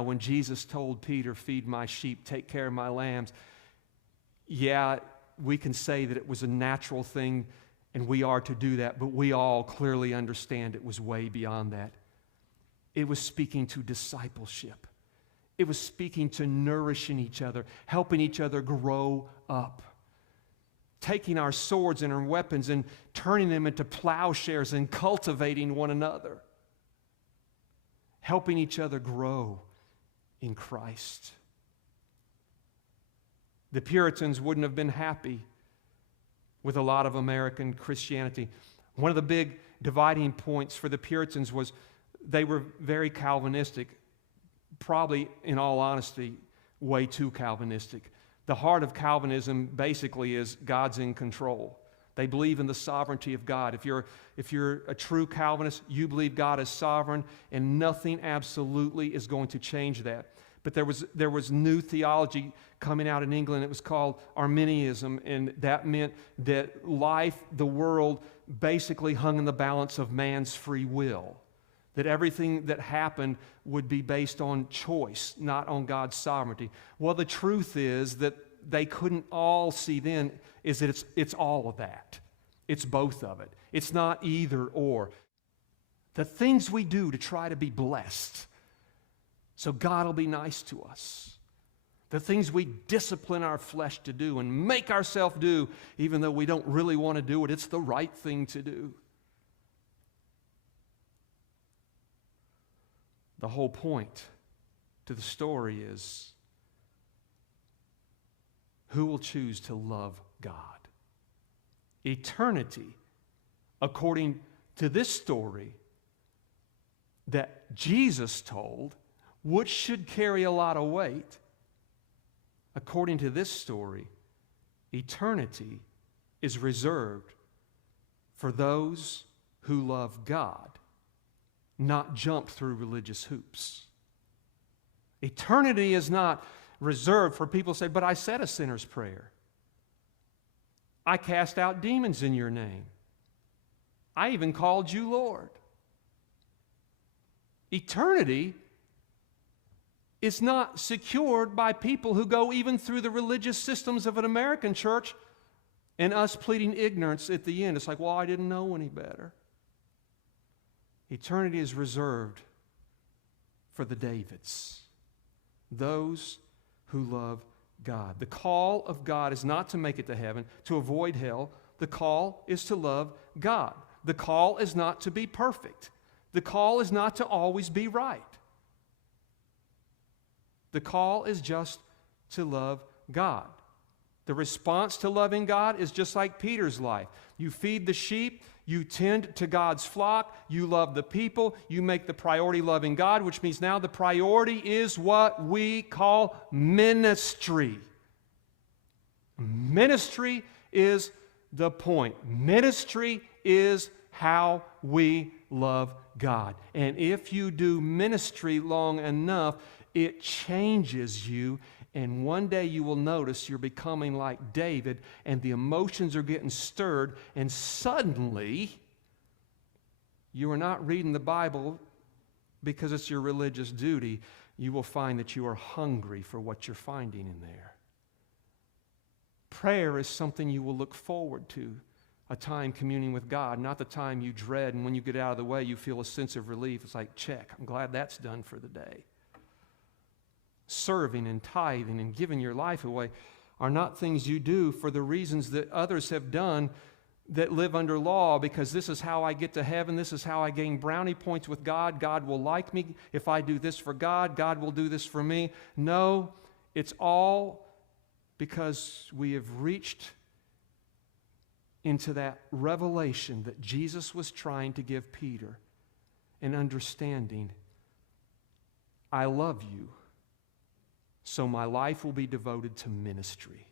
Now, when Jesus told Peter, feed my sheep, take care of my lambs, yeah, we can say that it was a natural thing and we are to do that, but we all clearly understand it was way beyond that. It was speaking to discipleship. It was speaking to nourishing each other, helping each other grow up, taking our swords and our weapons and turning them into plowshares and cultivating one another, helping each other grow in Christ. The Puritans wouldn't have been happy with a lot of American Christianity. One of the big dividing points for the Puritans was they were very Calvinistic, probably, in all honesty, way too Calvinistic. The heart of Calvinism basically is God's in control. They believe in the sovereignty of God. If you're a true Calvinist, you believe God is sovereign and nothing absolutely is going to change that. But there was new theology coming out in England. It was called Arminianism, and that meant that life, the world, basically hung in the balance of man's free will. That everything that happened would be based on choice, not on God's sovereignty. Well, the truth is that they couldn't all see then is that it's all of that. It's both of it. It's not either or. The things we do to try to be blessed so God will be nice to us. The things we discipline our flesh to do and make ourselves do even though we don't really want to do it. It's the right thing to do. The whole point to the story is who will choose to love God? Eternity, according to this story that Jesus told, which should carry a lot of weight, according to this story, eternity is reserved for those who love God, not jump through religious hoops. Eternity is not reserved for people who say, but I said a sinner's prayer. I cast out demons in your name. I even called you Lord. Eternity is not secured by people who go even through the religious systems of an American church and us pleading ignorance at the end. It's like, well, I didn't know any better. Eternity is reserved for the Davids, those who love God. The call of God is not to make it to heaven, to avoid hell. The call is to love God. The call is not to be perfect. The call is not to always be right. The call is just to love God. The response to loving God is just like Peter's life. You feed the sheep, you tend to God's flock, you love the people, you make the priority loving God, which means now the priority is what we call ministry. Ministry is the point. Ministry is how we love God. And if you do ministry long enough, it changes you, and one day you will notice you're becoming like David, and the emotions are getting stirred, and suddenly you are not reading the Bible because it's your religious duty. You will find that you are hungry for what you're finding in there. Prayer is something you will look forward to, a time communing with God, not the time you dread, and when you get out of the way, you feel a sense of relief. It's like, check, I'm glad that's done for the day. Serving and tithing and giving your life away are not things you do for the reasons that others have done that live under law, because this is how I get to heaven, this is how I gain brownie points with God, God will like me. If I do this for God, God will do this for me. No, it's all because we have reached into that revelation that Jesus was trying to give Peter, and understanding, I love you, so my life will be devoted to ministry.